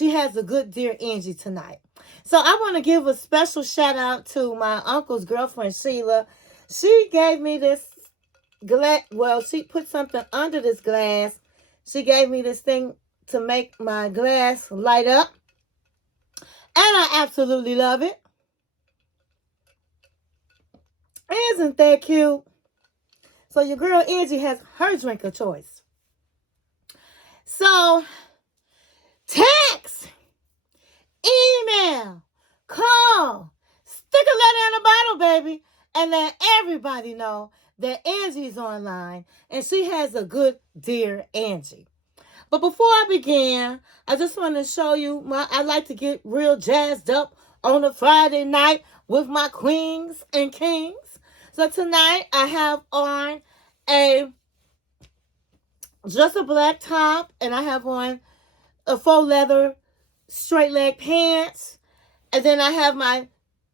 She has a good Dear Angie tonight. So I want to give a special shout out to my uncle's girlfriend, Sheila. She gave me this glass. Well, she put something under this glass. She gave me this thing to make my glass light up. And I absolutely love it. Isn't that cute? So your girl Angie has her drink of choice. So, text, email, call, stick a letter in a bottle, baby, and let everybody know that Angie's online and she has a good Dear Angie. But before I begin, I just want to show you I like to get real jazzed up on a Friday night with my queens and kings. So tonight I have on just a black top, and I have on a faux leather straight leg pants, and then I have my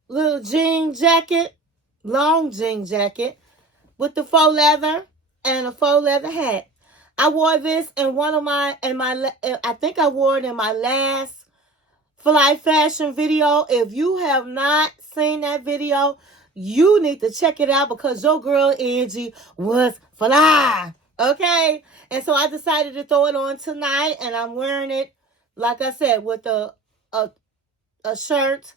little jean jacket, long jean jacket with the faux leather and a faux leather hat. I wore this in I think I wore it in my last Fly Fashion video. If you have not seen that video, you need to check it out because your girl Angie was fly. Okay? And so I decided to throw it on tonight, and I'm wearing it, like I said, with a shirt.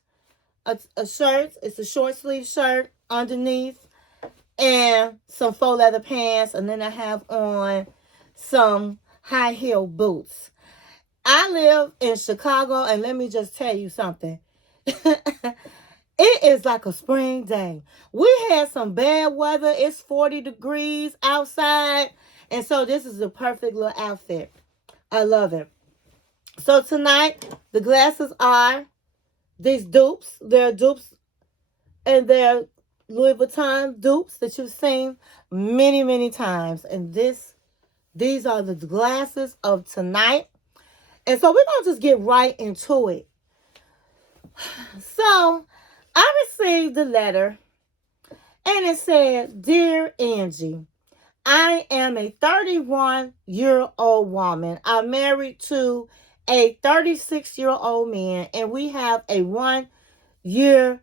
A shirt. It's a short sleeve shirt underneath and some faux leather pants, and then I have on some high heel boots. I live in Chicago, and let me just tell you something. It is like a spring day. We had some bad weather. It's 40 degrees outside, and so this is the perfect little outfit. I love it. So tonight, the glasses are these dupes. They're dupes, and they're Louis Vuitton dupes that you've seen many, many times. And these are the glasses of tonight. And so we're going to just get right into it. So I received the letter, and it said, Dear Angie, I am a 31-year-old woman. I'm married to a 36-year-old man, and we have a 1-year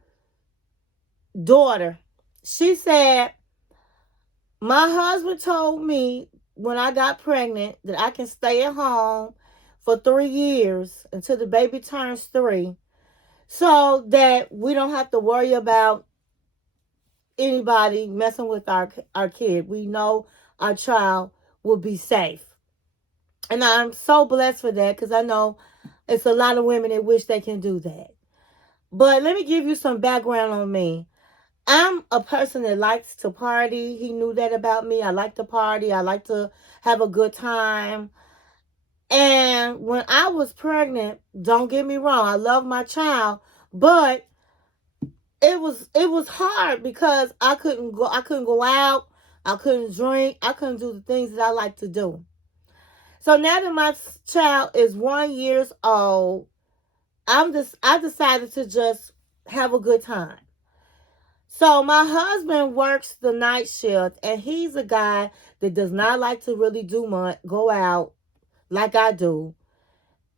daughter. She said, my husband told me when I got pregnant that I can stay at home for 3 years until the baby turns 3, so that we don't have to worry about anybody messing with our kid. We know our child will be safe. And I'm so blessed for that because I know it's a lot of women that wish they can do that. But let me give you some background on me. I'm a person that likes to party. He knew that about me. I like to party. I like to have a good time. And when I was pregnant, don't get me wrong, I love my child, but it was hard because I couldn't go out, I couldn't drink, I couldn't do the things that I like to do. So now that my child is 1 year old, I decided to just have a good time. So my husband works the night shift, and he's a guy that does not like to really do much, go out like I do.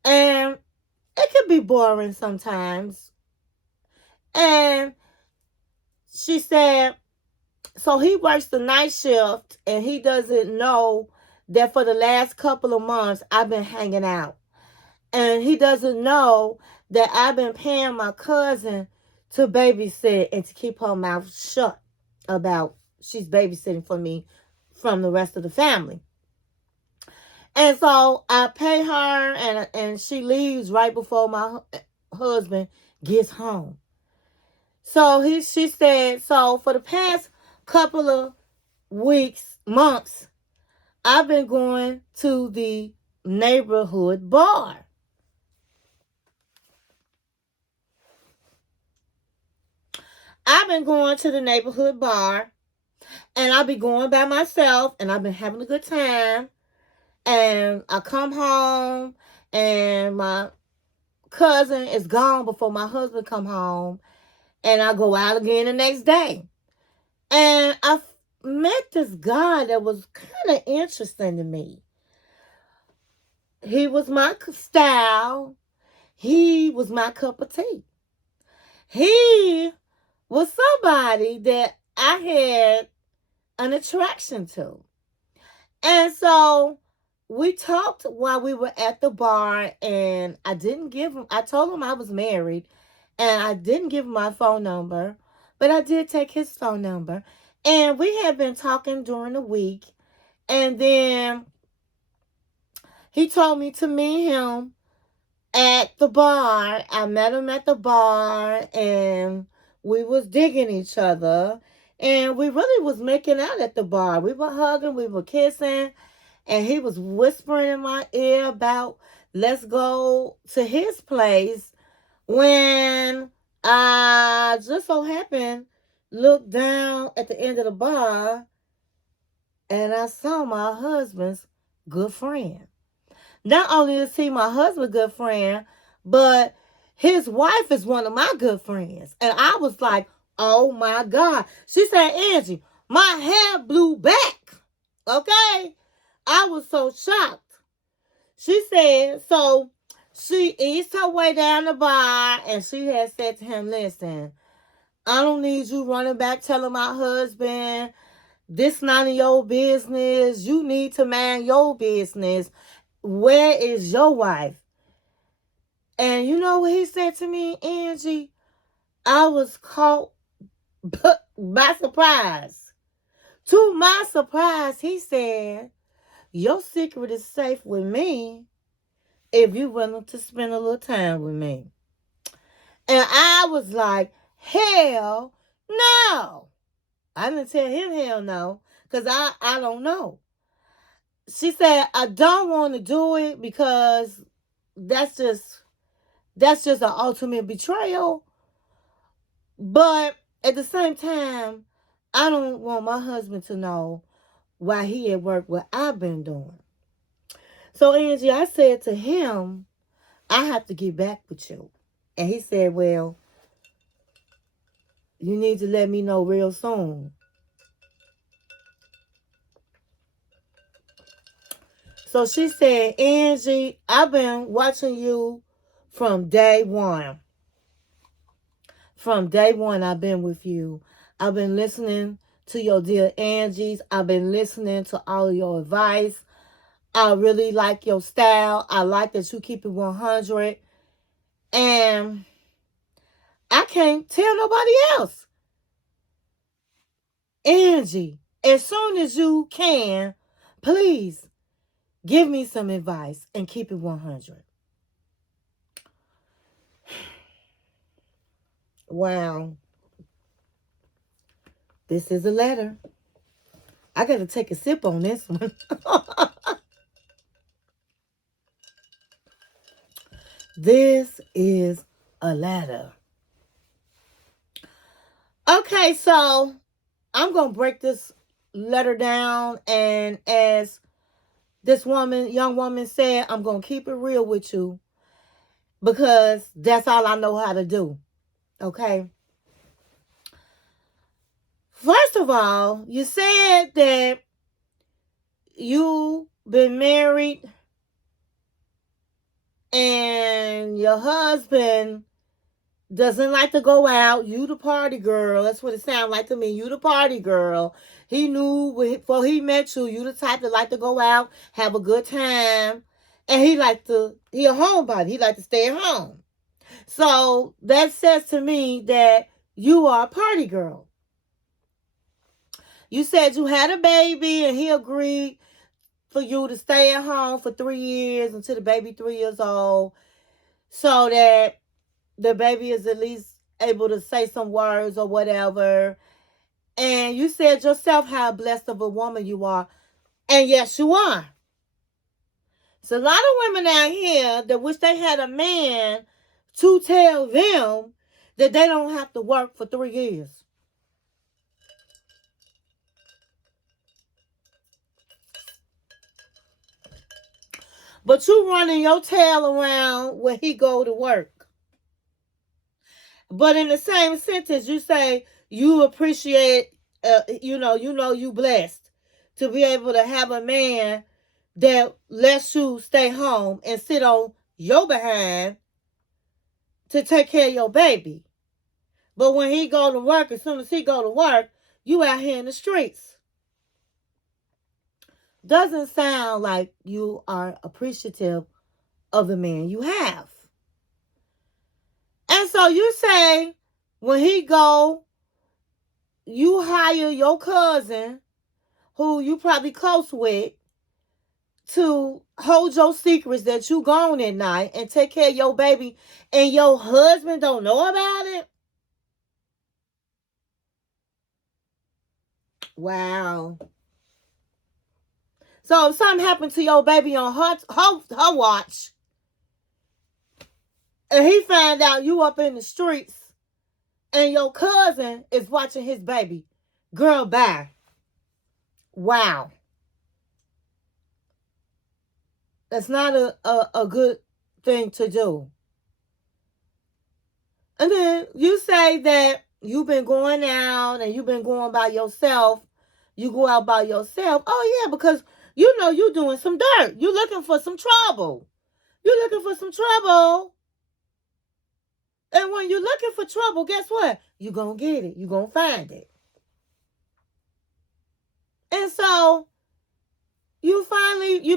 And it can be boring sometimes. And she said, so he works the night shift, and he doesn't know that for the last couple of months I've been hanging out. And he doesn't know that I've been paying my cousin to babysit and to keep her mouth shut about she's babysitting for me from the rest of the family. And so I pay her, and she leaves right before my husband gets home. So she said, so for the past couple of months, I've been going to the neighborhood bar. I've been going to the neighborhood bar, and I'll be going by myself, and I've been having a good time. And I come home, and my cousin is gone before my husband come home, and I go out again the next day. And I met this guy that was kind of interesting to me. He was my style. he was my cup of tea. He was somebody that I had an attraction to. And so we talked while we were at the bar, and I told him I was married, and I didn't give him my phone number, but I did take his phone number. And we had been talking during the week, and then he told me to meet him at the bar. I met him at the bar, and we was digging each other, and we really was making out at the bar. We were hugging, we were kissing, and he was whispering in my ear about let's go to his place, when I just so happened looked down at the end of the bar, and I saw my husband's good friend. Not only is he my husband's good friend, but his wife is one of my good friends. And I was like, oh my God. She said, Angie, my hair blew back. Okay? I was so shocked. She said, so she eased her way down the bar, and she had said to him, listen, I don't need you running back telling my husband this none of your business. You need to mind your business. Where is your wife? And you know what he said to me, Angie? I was caught by surprise. To my surprise, he said, your secret is safe with me if you're willing to spend a little time with me. And I was like, hell no. I didn't tell him hell no, because I don't know. She said, I don't want to do it because that's just an ultimate betrayal. But at the same time, I don't want my husband to know why he at work what I've been doing. So Angie, I said to him, I have to get back with you. And he said, well, you need to let me know real soon. So she said, Angie, I've been watching you from day one. From day one, I've been with you. I've been listening to your dear Angie's. I've been listening to all of your advice. I really like your style. I like that you keep it 100. And I can't tell nobody else. Angie, as soon as you can, please give me some advice and keep it 100. Wow. This is a letter. I got to take a sip on this one. This is a letter. Okay, so I'm going to break this letter down. And as this young woman said, I'm going to keep it real with you because that's all I know how to do. Okay? First of all, you said that you've been married and your husband doesn't like to go out. You the party girl. That's what it sounds like to me. You the party girl. He knew before he met you, you the type that like to go out, have a good time. And he a homebody. He like to stay at home. So that says to me that you are a party girl. You said you had a baby and he agreed for you to stay at home for 3 years until the baby 3 years old so that the baby is at least able to say some words or whatever. And you said yourself how blessed of a woman you are. And yes, you are. It's a lot of women out here that wish they had a man to tell them that they don't have to work for 3 years. But you running your tail around when he go to work. But in the same sentence, you say you appreciate, you blessed to be able to have a man that lets you stay home and sit on your behind to take care of your baby. But when he go to work, as soon as he go to work, you out here in the streets. Doesn't sound like you are appreciative of the man you have. And so you say, when he go, you hire your cousin, who you probably close with, to hold your secrets that you gone at night and take care of your baby, and your husband don't know about it? Wow. So if something happened to your baby on her watch, and he found out you up in the streets, and your cousin is watching his baby, girl, bye. Wow. That's not a good thing to do. And then you say that you've been going out and you've been going by yourself. You go out by yourself. Oh, yeah, because you know you're doing some dirt. You're looking for some trouble. You're looking for some trouble. And when you're looking for trouble, guess what? You're going to get it. You're going to find it. And so you've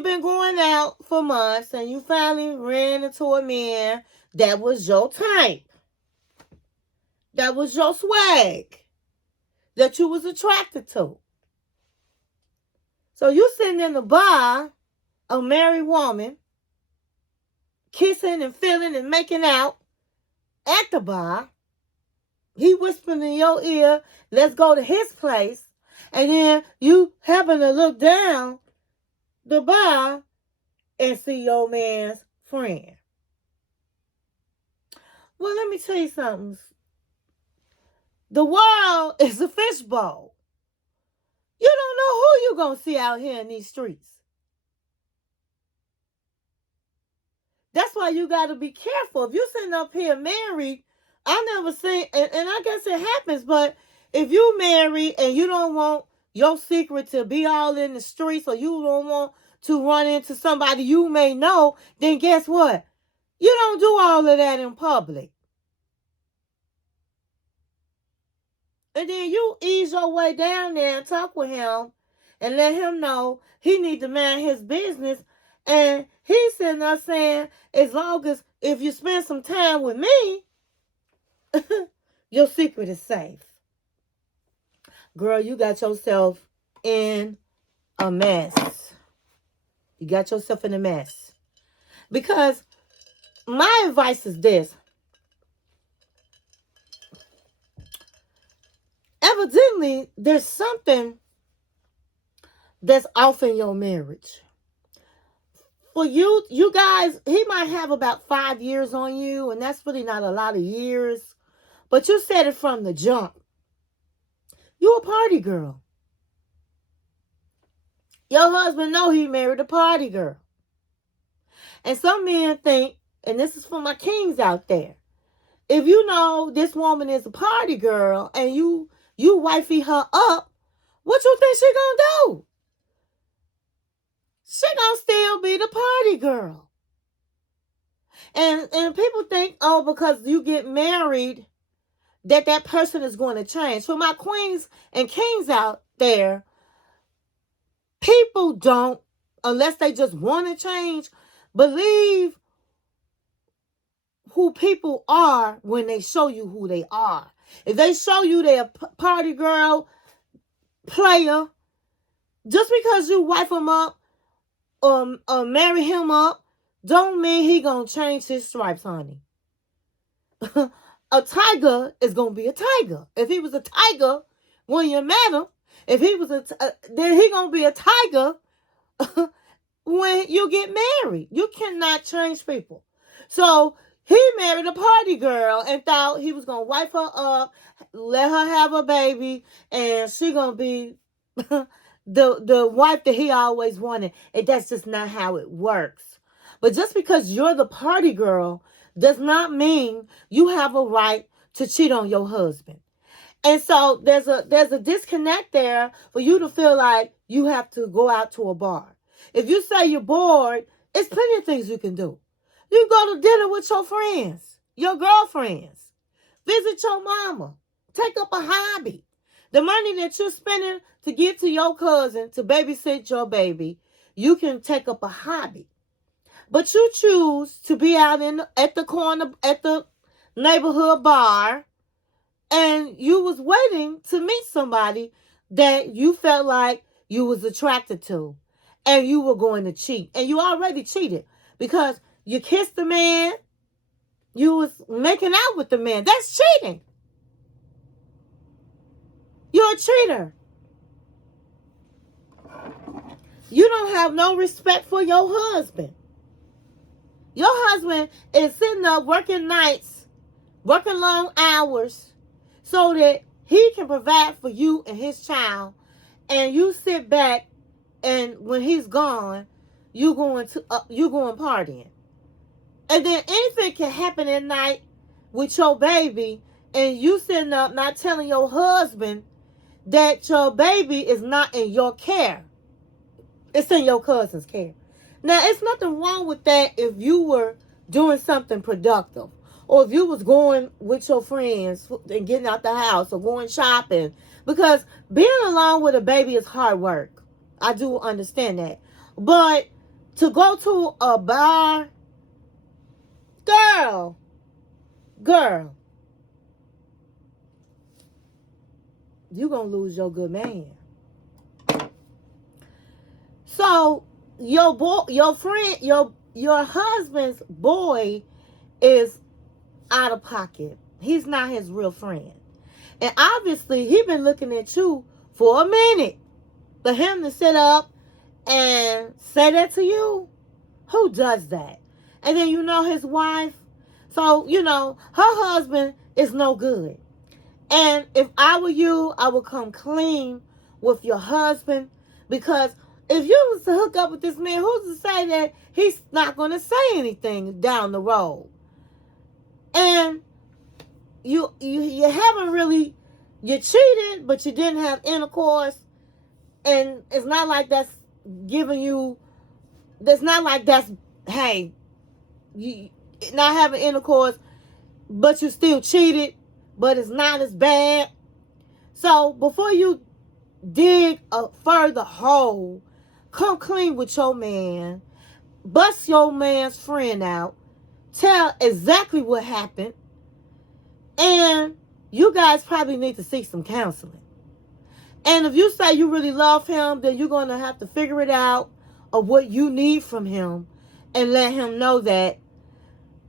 been going out for months, and you finally ran into a man that was your type. That was your swag. That you was attracted to. So you sitting in the bar, a married woman, kissing and feeling and making out at the bar. He whispering in your ear, let's go to his place. And then you happen to look down the bar and see your man's friend. Well, let me tell you something. The world is a fishbowl. You don't know who you're going to see out here in these streets. That's why you got to be careful. If you're sitting up here married, I never seen, and I guess it happens, but if you married and you don't want your secret to be all in the streets, or you don't want to run into somebody you may know, then guess what? You don't do all of that in public. And then you ease your way down there and talk with him and let him know he need to mind his business. And he's sitting there saying, as long as if you spend some time with me, your secret is safe. Girl, you got yourself in a mess. You got yourself in a mess. Because my advice is this. Evidently, there's something that's off in your marriage. For you guys, he might have about 5 years on you, and that's really not a lot of years. But you said it from the jump. You a party girl. Your husband know he married a party girl. And some men think, and this is for my kings out there, if you know this woman is a party girl and you wifey her up, what you think she gonna do? She gonna still be the party girl. And people think, oh, because you get married, that person is going to change. For my queens and kings out there, people don't, unless they just want to change, believe who people are when they show you who they are. If they show you they're a party girl, player, just because you wife them up or marry him up, don't mean he gonna change his stripes, honey. A tiger is gonna be a tiger. If he was a tiger when you met him, if he was then he gonna be a tiger when you get married. You cannot change people. So he married a party girl and thought he was gonna wife her up, let her have a baby, and she gonna be the wife that he always wanted. And that's just not how it works. But just because you're the party girl does not mean you have a right to cheat on your husband. And so there's a disconnect there for you to feel like you have to go out to a bar. If you say you're bored, it's plenty of things you can do. You can go to dinner with your friends. your girlfriends. Visit your mama. Take up a hobby. The money that you're spending to give to your cousin to babysit your baby, you can take up a hobby. But you choose to be out at the corner, at the neighborhood bar, and you was waiting to meet somebody that you felt like you was attracted to, and you were going to cheat. And you already cheated because you kissed the man, you was making out with the man. That's cheating. You're a cheater. You don't have no respect for your husband. Your husband is sitting up working nights, working long hours, so that he can provide for you and his child. And you sit back, and when he's gone, you going partying. And then anything can happen at night with your baby, and you sitting up not telling your husband that your baby is not in your care. It's in your cousin's care. Now, it's nothing wrong with that if you were doing something productive, or if you was going with your friends and getting out the house or going shopping, because being alone with a baby is hard work. I do understand that. But to go to a bar, girl, you're going to lose your good man. So your friend, your husband's boy is out of pocket. He's not his real friend. And obviously, he been looking at you for a minute. For him to sit up and say that to you, who does that? And then his wife. So, her husband is no good. And if I were you, I would come clean with your husband, because if you was to hook up with this man, who's to say that he's not going to say anything down the road? And you haven't really, you cheated, but you didn't have intercourse, and it's not like that's giving you, hey, you not having intercourse, but you still cheated, but it's not as bad. So before you dig a further hole, come clean with your man, bust your man's friend out, tell exactly what happened, and you guys probably need to seek some counseling. And if you say you really love him, then you're going to have to figure it out of what you need from him and let him know that,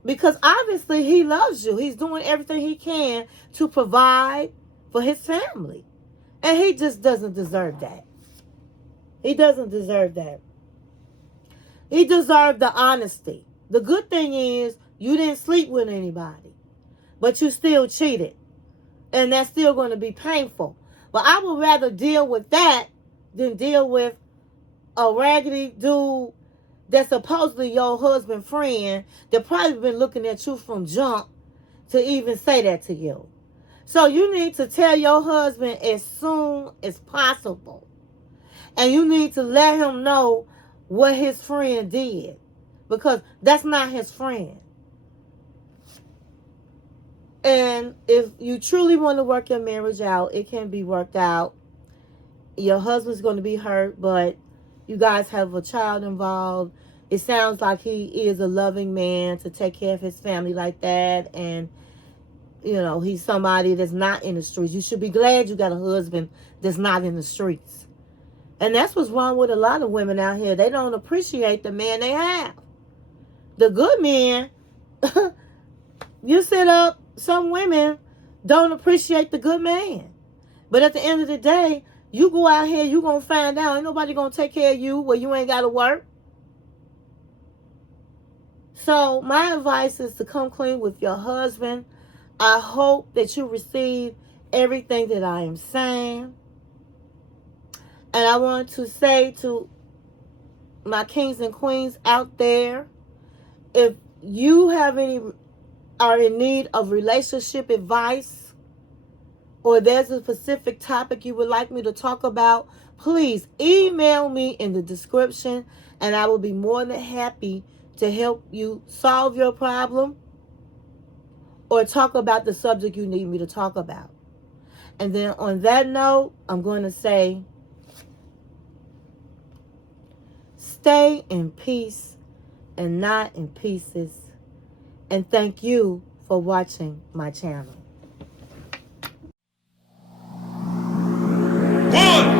because obviously he loves you. He's doing everything he can to provide for his family. And he just doesn't deserve that. He doesn't deserve that. He deserved the honesty. The good thing is you didn't sleep with anybody, but you still cheated. And that's still going to be painful. But I would rather deal with that than deal with a raggedy dude that's supposedly your husband friend that probably been looking at you from jump to even say that to you. So you need to tell your husband as soon as possible. And you need to let him know what his friend did, because that's not his friend. And if you truly want to work your marriage out, it can be worked out. Your husband's going to be hurt, but you guys have a child involved. It sounds like he is a loving man to take care of his family like that. And, he's somebody that's not in the streets. You should be glad you got a husband that's not in the streets. And that's what's wrong with a lot of women out here. They don't appreciate the man they have. The good men, you sit up, some women don't appreciate the good man. But at the end of the day, you go out here, you going to find out ain't nobody going to take care of you where you ain't got to work. So my advice is to come clean with your husband. I hope that you receive everything that I am saying. And I want to say to my kings and queens out there, if you are in need of relationship advice, or there's a specific topic you would like me to talk about, please email me in the description, and I will be more than happy to help you solve your problem or talk about the subject you need me to talk about. And then on that note, I'm going to say, stay in peace and not in pieces. And thank you for watching my channel. 1,